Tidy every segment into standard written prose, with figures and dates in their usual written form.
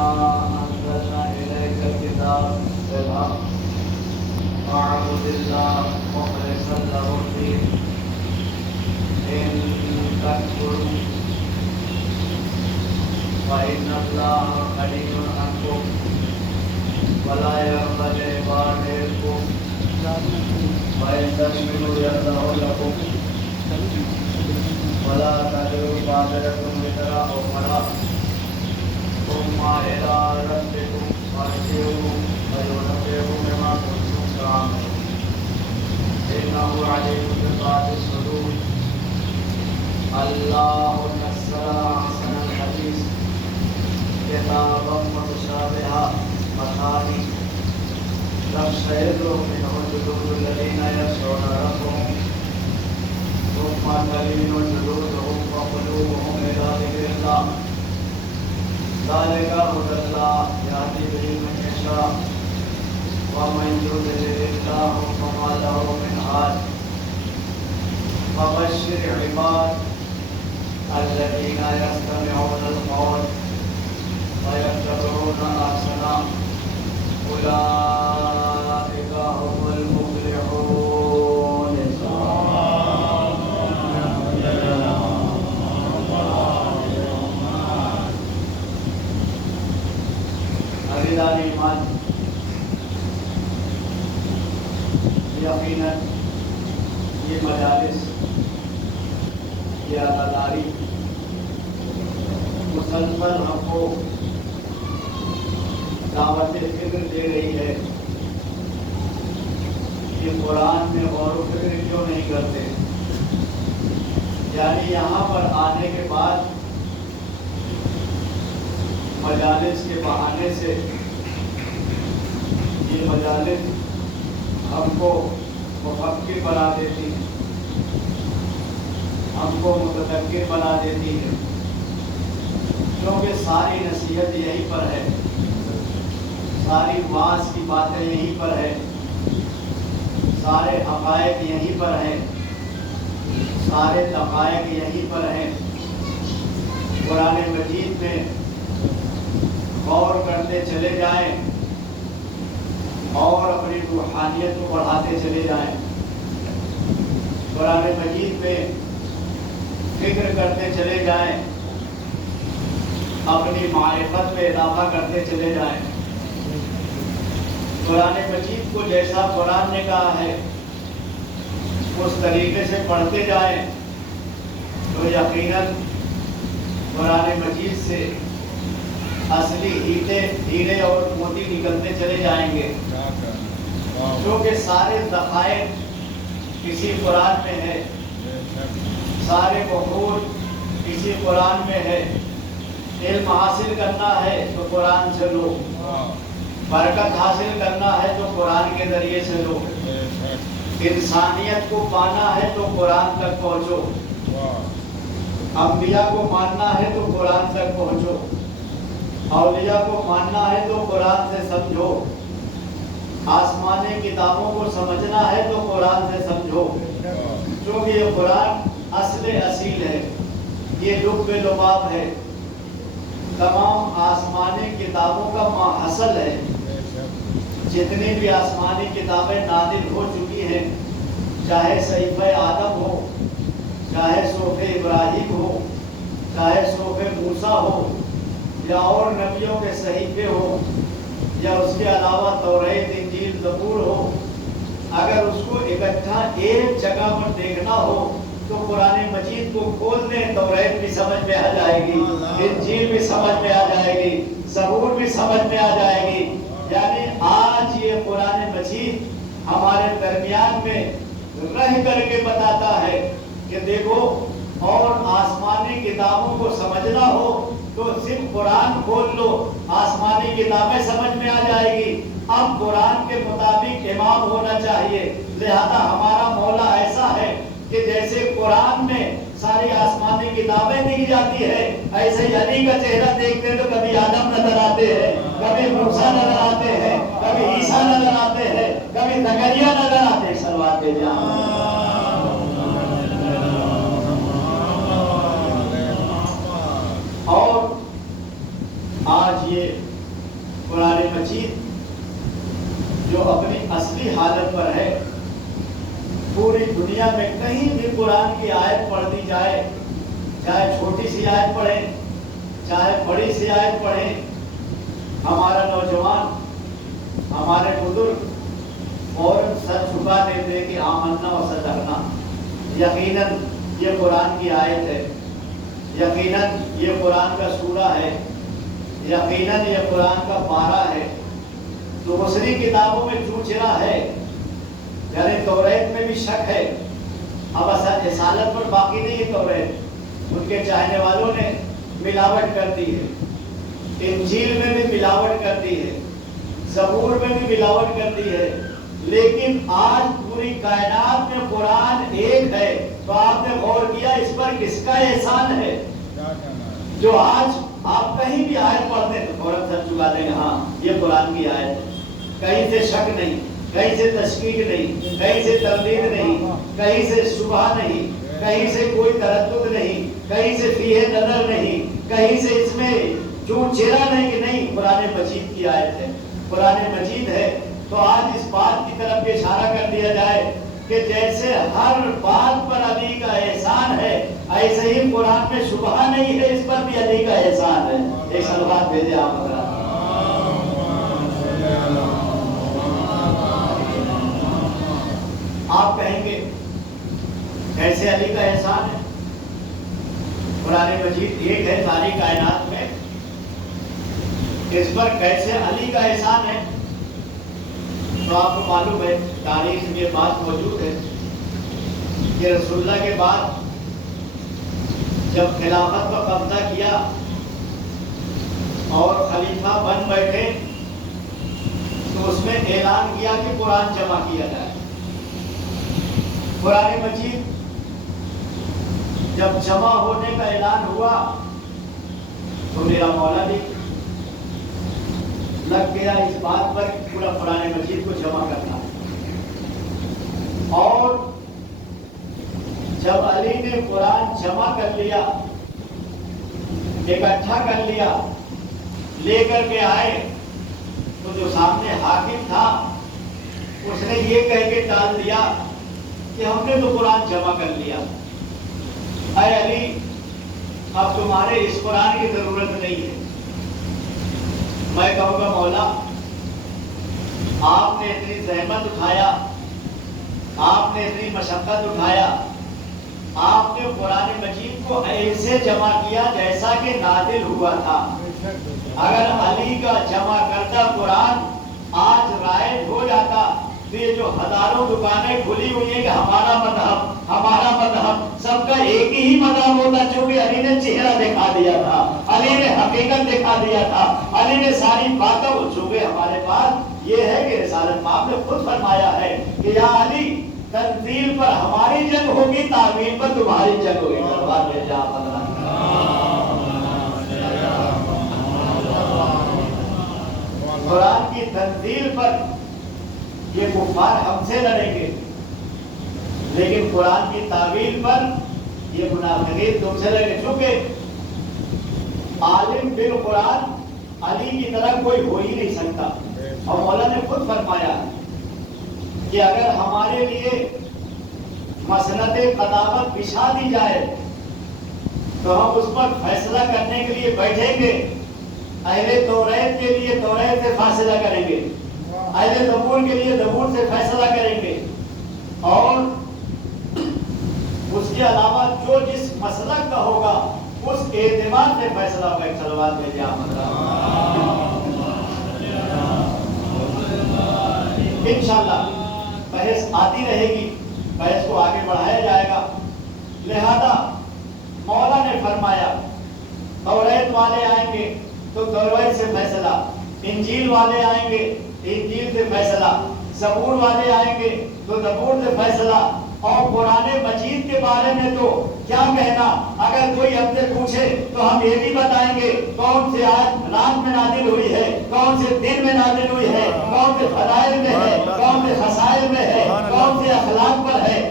أنزلنا إليك الكتاب بالحق فاعبد الله مخلصا له الدين إن تكفروا فإن الله غني عنكم ولا يرضى لعبادكم وإن تشكروا يرضه لكم ولا تدعوا بادركم وزر أخرى ثم إلى ربكم مرجعكم فينبئكم بما كنتم تعملون إنه عليم بذات الصدور الله نزل أحسن الحديث كتابا متشابها مثاني تقشعر منه جلود الذين يخشون ربهم ثم تلين جلودهم وقلوبهم إلى ذكر الله ذلك هدى الله يهدي به من يشاء ومن يضلل الله فما له من هاد فبشر عباد الذين يستمعون القول ويتبعون أحسنه أولئك هم المفلحون. عزیزان ایمان، یقیناً یہ مجالس، یہ عزاداری مسلسل ہم کو دعوت فکر دے رہی ہے کہ قرآن میں غور و فکر کیوں نہیں کرتے. یعنی یہاں پر آنے کے بعد مجالس کے بہانے سے یہ مجالس ہم کو مفکر بنا دیتی ہیں، ہم کو متذکر بنا دیتی ہے، کیونکہ ساری نصیحت یہیں پر ہے، ساری واعظ کی باتیں یہیں پر ہے، سارے حقائق یہیں پر ہیں، سارے دقائق یہیں پر ہیں. قرآن مجید میں غور کرتے چلے جائیں اور اپنی روحانیت کو بڑھاتے چلے جائیں. قرآن مجید میں فکر کرتے چلے جائیں، اپنی معرفت میں اضافہ کرتے چلے جائیں. قرآن مجید کو جیسا قرآن نے کہا ہے اس طریقے سے پڑھتے جائیں تو یقیناً قرآن مجید سے اصلی ہیرے اور موتی نکلتے چلے جائیں گے، کیونکہ سارے ذخائر کسی قرآن میں ہے، سارے بحور کسی قرآن میں ہے. علم حاصل کرنا ہے تو قرآن سے لو، برکت حاصل کرنا ہے تو قرآن کے ذریعے سے لو، انسانیت کو پانا ہے تو قرآن تک پہنچو، انبیاء کو ماننا ہے تو قرآن تک پہنچو، اولیاء کو ماننا ہے تو قرآن سے سمجھو، آسمانی کتابوں کو سمجھنا ہے تو قرآن سے سمجھو. کیونکہ یہ قرآن اصل اصیل ہے، یہ لب لباب ہے، تمام آسمانی کتابوں کا ماحصل ہے. جتنی بھی آسمانی کتابیں نازل ہو چکی ہیں، چاہے صحیفہ آدم ہو، چاہے صحف ابراہیم ہو، چاہے صحف موسیٰ ہو، یا اور نبیوں کے صحیفے ہو، یا اس کے علاوہ توریت، انجیل، زبور ہو، اگر اس کو اکٹھا ایک جگہ پر دیکھنا ہو تو قرآن مجید کو کھول دیں، توریت بھی سمجھ میں آ جائے گی، انجیل بھی سمجھ میں آ جائے گی، زبور بھی سمجھ میں آ جائے گی. یعنی آج یہ قرآن مجید ہمارے درمیان میں رہ کر کے بتاتا ہے کہ دیکھو، اور آسمانی کتابوں کو سمجھنا ہو تو صرف قرآن کھول لو، آسمانی کتابیں سمجھ میں آ جائے گی. اب قرآن کے مطابق امام ہونا چاہیے. لہذا ہمارا مولا ایسا ہے کہ جیسے قرآن میں ساری آسمانی کتابیں دکھ جاتی ہے، ایسے علی کا چہرہ دیکھتے تو کبھی آدم نظر آتے ہیں، کبھی موسیٰ نظر آتے ہیں، کبھی عیسیٰ نظر آتے ہیں، کبھی زکریا نظر آتے ہیں. صلوات دے جان. اور آج یہ مجید جو اپنی اصلی حالت پر ہے، پوری دنیا میں کہیں بھی قرآن کی آیت پڑھ دی جائے، چاہے چھوٹی سی آیت پڑھیں چاہے بڑی سی آیت پڑھیں، ہمارا نوجوان، ہمارے بزرگ فوراً سر جھکا دیتے کہ آمنا و صدقنا، یقیناً یہ قرآن کی آیت ہے، یقیناً یہ قرآن کا سورہ ہے، یقیناً یہ قرآن کا پارہ ہے۔ دوسری کتابوں میں چوچرا ہے، یعنی توریت میں بھی شک ہے، اب رسالت پر باقی نہیں ہے توریت، ان کے چاہنے والوں نے ملاوٹ کر دی ہے، انجیل میں بھی ملاوٹ کر دی ہے، زبور میں بھی ملاوٹ کر دی ہے، لیکن آج پوری کائنات میں قرآن ایک ہے۔ تو آپ نے غور کیا اس پر کس کا احسان ہے؟ جو آج آپ کہیں بھی آیت پڑھتے ہیں تو فوراً سر چکا دیں گے ہاں یہ قرآن کی آیت ہے، کہیں سے شک نہیں، کہیں سے تشکیک نہیں، کہیں سے تردید نہیں، کہیں سے شبہ نہیں، کہیں سے کوئی تردد نہیں، کہیں سے فیہ نظر نہیں، کہیں سے اس میں جھوٹ چیرا نہیں کہ نہیں قرآن مجید کی آیت ہے، قرآن مجید ہے۔ تو آج اس بات کی طرف اشارہ کر دیا جائے کہ جیسے ہر بات پر علی کا احسان ہے، ایسے ہی قرآن میں شبہ نہیں ہے، اس پر بھی علی کا احسان ہے۔ ایک سلوات بھیجے آپ حضرات۔ آپ کہیں گے کیسے علی کا احسان ہے؟ قرآن مجید ایک ہے ساری کائنات میں، اس پر کیسے علی کا احسان ہے؟ تو آپ کو معلوم ہے، تاریخ میں یہ بات موجود ہے کہ رسول اللہ کے بعد جب خلافت پر قبضہ کیا اور خلیفہ بن بیٹھے تو اس میں اعلان کیا کہ قرآن جمع کیا جائے۔ قرآن مجید جب جمع ہونے کا اعلان ہوا تو میرا مولا بھی لگ گیا اس بات پر کہ پورا قرآن مجید کو جمع کرنا ہے۔ اور جب علی نے قرآن جمع کر لیا، اکٹھا کر لیا، لے کر کے آئے تو جو سامنے حاکم تھا اس نے یہ کہہ کے ٹال دیا کہ ہم نے تو قرآن جمع کر لیا، اے علی اب تمہارے اس قرآن کی ضرورت نہیں ہے۔ میں کہوں گا مولا آپ نے اتنی زحمت اٹھایا، آپ نے اتنی مشقت اٹھایا، آپ نے قرآن مجید کو ایسے جمع کیا جیسا کہ نازل ہوا تھا۔ اگر علی کا جمع کردہ قرآن آج رائج ہو جاتا تو یہ جو ہزاروں دکانیں کھلی ہوئی ہیں کہ ہمارا مذہب سب کا ایک ہی مذہب ہوتا، چونکہ علی نے چہرہ دکھا دیا تھا، علی نے حقیقت دکھا دیا تھا، علی نے ساری باتوں، چونکہ ہمارے پاس یہ ہے کہ رسالت میں آپ نے خود فرمایا ہے کہ یا علی تنزیل پر ہماری جنگ ہوگی، تعویل پر تمہاری جنگ ہوگی۔ قرآن کی تنزیل پر یہ کفار ہم سے لڑیں گے، لیکن قرآن کی تعویل پر یہ منافقین تم سے لڑیں گے، چونکہ عالم بالقرآن علی کی طرح کوئی ہو ہی نہیں سکتا۔ اور مولا نے خود فرمایا کہ اگر ہمارے لیے مسند قضاوت بچھا دی جائے تو ہم اس پر فیصلہ کرنے کے لیے بیٹھیں گے، اہل توریت کے لیے توریت سے فیصلہ کریں گے، اہل زبور کے لیے زبور سے فیصلہ کریں گے، اور اس کے علاوہ جو جس مسلک کا ہوگا اس اعتبار سے فیصلہ ہوگا۔ ایک صلوات بھیجیے آپ انشاءاللہ۔ بحث آتی رہے گی، بحث کو آگے بڑھایا جائے گا، لہذا مولا نے فرمایا توریت والے آئیں گے تو توریت سے فیصلہ، انجیل والے آئیں گے انجیل سے فیصلہ، زبور والے آئیں گے تو زبور سے فیصلہ۔ اور قرآن مجید کے بارے میں تو کیا کہنا، اگر کوئی ہم سے پوچھے تو ہم یہ بھی بتائیں گے کون سے آج رات میں نازل ہوئی ہے، کون سے دن میں نازل ہوئی ہے، کون سے فضائل میں ہے، کون سے خصائل میں ہے، کون سے اخلاق پر ہے،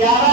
11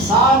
7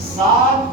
7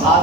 7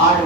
8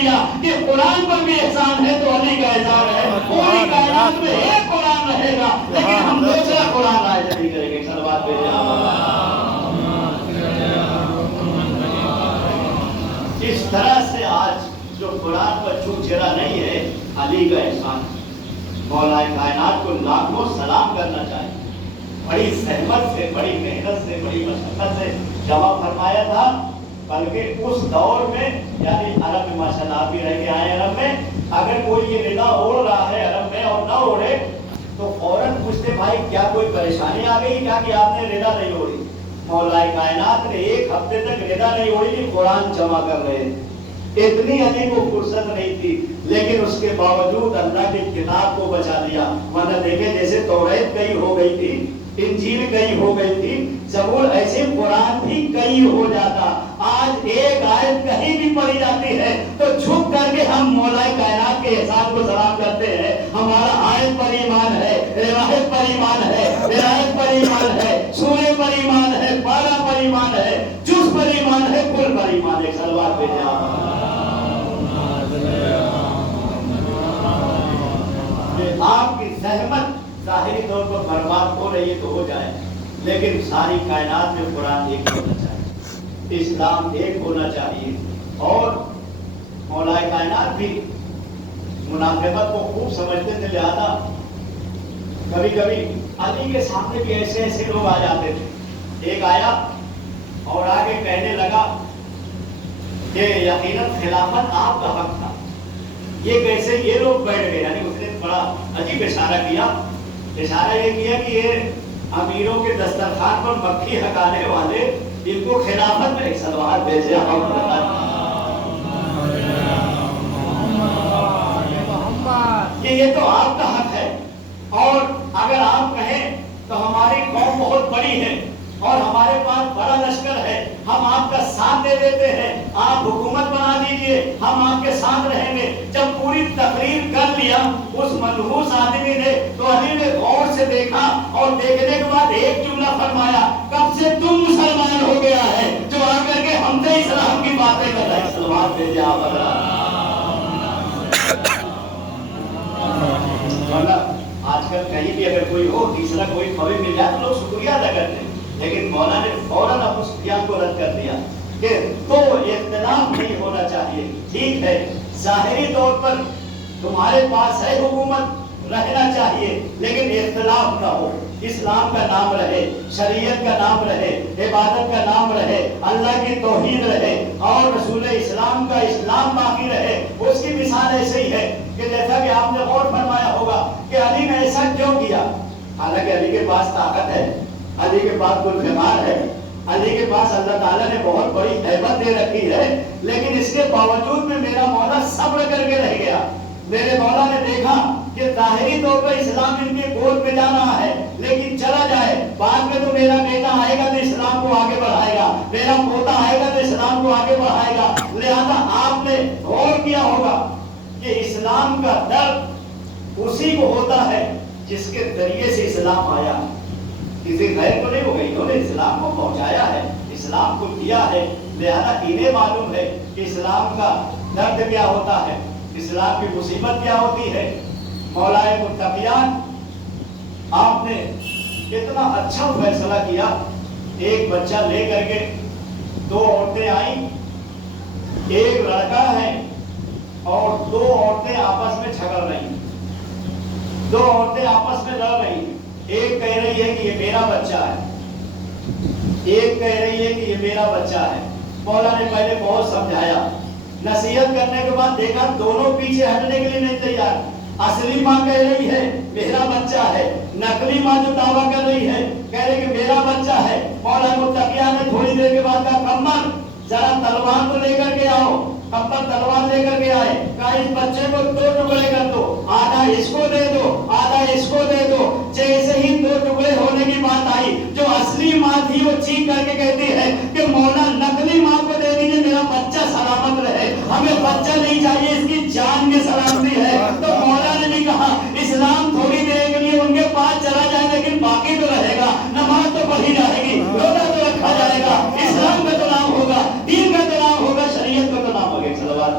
دیا کہ قرآن پر بھی احسان ہے تو علی کا احسان ہے. پوری کائنات میں ایک قرآن رہے گا لیکن ہم دوسرا قرآن رائج نہیں کریں گے. صلوات بھیجیں اس طرح سے آج جو قرآن پر چھو چھیڑا نہیں ہے علی کا احسان. مولا کائنات کو لاکھوں سلام کرنا چاہیے. بڑی زحمت سے, بڑی محنت سے, بڑی مشقت سے جمع فرمایا تھا. بلکہ اس دور میں یعنی عرب میں ماشاءاللہ آپ بھی رہ کے آئے عرب میں, اگر کوئی یہ ردا اوڑھ رہا ہے عرب میں اور نہ اوڑھے تو فوراً پوچھتے بھائی کیا کوئی پریشانی آ گئی کیا کہ آپ نے ردا نہیں اوڑھی. مولا کائنات نے ایک ہفتے تک ردا نہیں اوڑھی, قرآن جمع کر رہے تھے. اتنی علی کو فرصت نہیں تھی لیکن اس کے باوجود اللہ کی کتاب کو بچا لیا. ورنہ دیکھیں جیسے توریت کئی ہو گئی تھی, انجیل کئی ہو گئی تھی, زبور, ایسے قرآن بھی کئی ہو جاتا. آج ایک آیت کہیں بھی پڑھی جاتی ہے تو جھک کر کے ہم مولا کائنات کے احسان کو سلام کرتے ہیں. ہمارا آیت پر ایمان ہے, روایت پر ایمان ہے, ولایت پر ایمان ہے, سورے پر ایمان ہے, پارا پر ایمان ہے, جز پر ایمان ہے, کل پر ایمان ہے. صلوات بھیجیں آپ. آپ کی زحمت ظاہری طور پر برباد ہو رہی ہے تو ہو جائے, لیکن ساری کائنات میں قرآن ایک ہونا چاہیے, اسلام ایک ہونا چاہیے. اور مولا کائنات بھی منافقت کو خوب سمجھتے تھے, لہذا کبھی کبھی علی کے سامنے بھی ایسے ایسے لوگ آ جاتے تھے. ایک آیا اور آگے کہنے لگا کہ یقیناً خلافت آپ کا حق تھا. یہ کیسے یہ لوگ بیٹھ گئے, یعنی اس نے بڑا عجیب اشارہ کیا. اشارہ یہ کیا کہ یہ امیروں کے دسترخوان پر مکھی ہکانے والے ان کو خلافت میں. صلوات بھیجے کہ یہ تو آپ کا حق ہے, اور اگر آپ کہیں تو ہماری قوم بہت بڑی ہے اور ہمارے پاس بڑا لشکر ہے, ہم آپ کا ساتھ دے دیتے ہیں, آپ حکومت بنا دیجئے, ہم آپ کے ساتھ رہیں گے. جب پوری تقریر کر لیا اس منحوس آدمی نے تو علی نے غور سے دیکھا اور دیکھنے کے بعد ایک جملہ فرمایا, کب سے تم مسلمان ہو گیا ہے جو آ کر کے ہم سے اسلام کی باتیں کر رہے ہیں. صلوات بھیجیں آپ. آج کل کہیں بھی اگر کوئی ہو تیسرا کوئی فوری مل جائے تو لوگ شکریہ ادا کرتے ہیں, لیکن مولا نے فوراً ابو سفیان کو رد کر دیا کہ تو اختلاف نہیں ہونا چاہیے. ٹھیک ہے, ظاہری طور پر تمہارے پاس ہے حکومت, رہنا چاہیے, لیکن اختلاف نہ ہو. اسلام کا نام رہے, شریعت کا نام رہے, عبادت کا نام رہے, اللہ کی توحید رہے اور رسول اسلام کا اسلام باقی رہے. اس کی مثال ایسے ہی ہے کہ جیسا کہ آپ نے غور فرمایا ہوگا کہ علی نے ایسا کیوں کیا. حالانکہ علی کے پاس طاقت ہے, علی کے پاس گلفمار ہے, علی کے پاس اللہ تعالیٰ نے بہت بڑی ہیبت دے رکھی ہے, لیکن اس کے باوجود میں میرا مولا صبر کر کے رہ گیا. میرے مولا نے دیکھا کہ ظاہری طور پر اسلام ان کے گود پہ جا رہا ہے لیکن چلا جائے, بعد میں تو میرا بیٹا آئے گا تو اسلام کو آگے بڑھائے گا, میرا پوتا آئے گا تو اسلام کو آگے بڑھائے گا. لہذا آپ نے غور کیا ہوگا کہ اسلام کا درد اسی کو ہوتا ہے جس کے ذریعے سے اسلام آیا. کسی غیر کو نہیں ہوگا, انہوں نے اسلام کو پہنچایا ہے, اسلام کو دیا ہے, لہذا انہیں معلوم ہے کہ اسلام کا درد کیا ہوتا ہے, اسلام کی مصیبت کیا ہوتی ہے. مولا متقیان آپ نے اتنا اچھا فیصلہ کیا, ایک بچہ لے کر کے دو عورتیں آئیں, ایک لڑکا ہے اور دو عورتیں آپس میں جھگڑ رہی, دو عورتیں آپس میں لڑ رہی. ایک کہہ رہی ہے کہ یہ میرا بچہ ہے, ایک کہہ رہی ہے کہ یہ میرا بچہ ہے. مولا نے پہلے بہت سمجھایا, نصیحت کرنے کے بعد دیکھا دونوں پیچھے ہٹنے کے لیے نہیں تیار. اصلی ماں کہہ رہی ہے میرا بچہ ہے, نقلی ماں جو دعویٰ کر رہی ہے کہہ رہی کہ میرا بچہ ہے. مولا متقیان نے تھوڑی دیر کے بعد کہا کمر ذرا تلوار کو لے کر کے آؤ. کمر تلوار لے کر کے آئے, کہا اس بچے کو دو ٹکڑے کر دو, آدھا اس کو دے دو, آدھا اس کو دے دو. جیسے ہی دو ٹکڑے ہونے کی بات آئی, جو اصلی ماں تھی وہ چیخ کر کے کہتی ہے کہ مولا نقلی ماں کو دے دیجیے, میرا بچہ سلامت رہے, ہمیں بچہ نہیں چاہیے, اس کی جان کی سلامتی ہے. تو مولا نے بھی کہا اسلام تھوڑی دیر کے لیے ان کے پاس چلا جائے لیکن باقی تو رہے گا, نماز تو پڑھی جائے گی, روزہ تو رکھا جائے گا, اسلام کا تو نام ہوگا, دین کا تو نام ہوگا, شریعت کا تو نام ہوگا. صلوات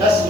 10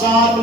7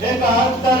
71